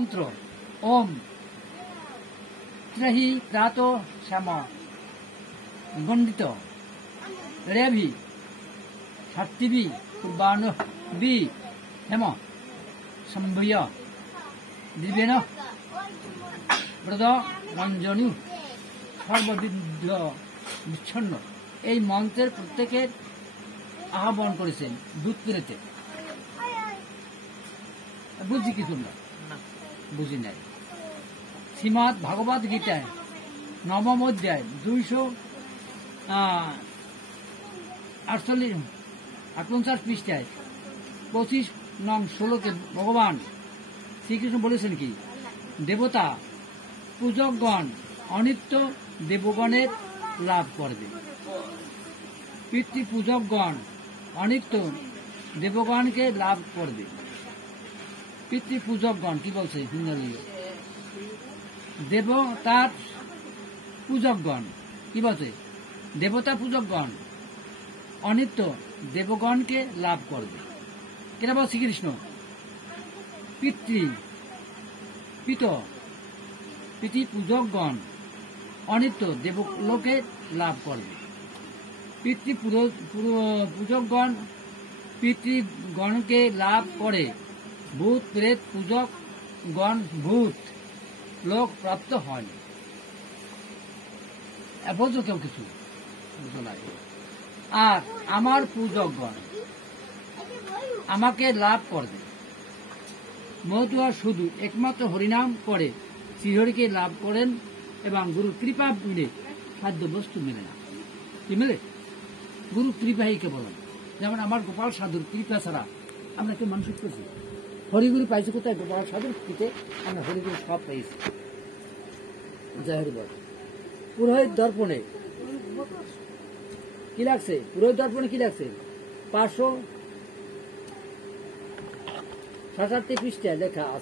মন্ত্র ওম ত্রহি প্রাত শ্যাম গণ্ডিত heavy সাত্তিবি পূর্বাণ B হেম সম্ভয় দিবেন ব্রত রঞ্জনী সর্ববিদ্ধ বিচ্ছন্ন। এই মন্ত্রের প্রত্যেকের আহ্বান করেছেন দুধ পেরেতে। বুঝছি কি তোমরা? বুঝি নাই। শ্রীমৎ ভাগবত গীতায় নবম অধ্যায় 248 পৃষ্ঠায় 25 নং শ্লোকে ভগবান শ্রীকৃষ্ণ বলেছেন কি, দেবতা পূজকগণ অনিত্য দেবগণের লাভ করবে, পিতৃপূজকগণ অনিত্য দেবগণকে লাভ করবে। পিতৃপূজকগণ কি বলছে হিন্দু দেবতার পূজকগণ কি বলছে, দেবতা পূজকগণ অনিত্য দেবগণকে লাভ করবে। কেন বল শ্রীকৃষ্ণ? পিতৃপূজকগণ অনিত্য দেবলোকে লাভ করবে। পিতৃপূজকগণ পিতৃগণকে লাভ করে, ভূত প্রেত পূজকগণ ভূত লোক প্রাপ্ত হয়। বোঝো কেউ কিছু? আর আমার পূজকগণ আমাকে লাভ করবে। মহতুয়া শুধু একমাত্র হরিনাম করে শ্রীহরিকে লাভ করেন এবং গুরুর কৃপা মিলে খাদ্য বস্তু মেলে না। কি মেলে? গুরু কৃপাহীকে বলেন। যেমন আমার গোপাল সাধুর কৃপা ছাড়া আমরা কেউ মানুষ করছি? হরিগুরু পাইছি কোথায়? গোপাল সাধুর কৃপে আমরা হরিগুরু সব পাইছি। জয় হরি বল। পুরোহিত দর্পণে কি লাগছে? পুরোহিত দর্পণে কি লাগছে? 567 পৃষ্ঠায় লেখা আছে।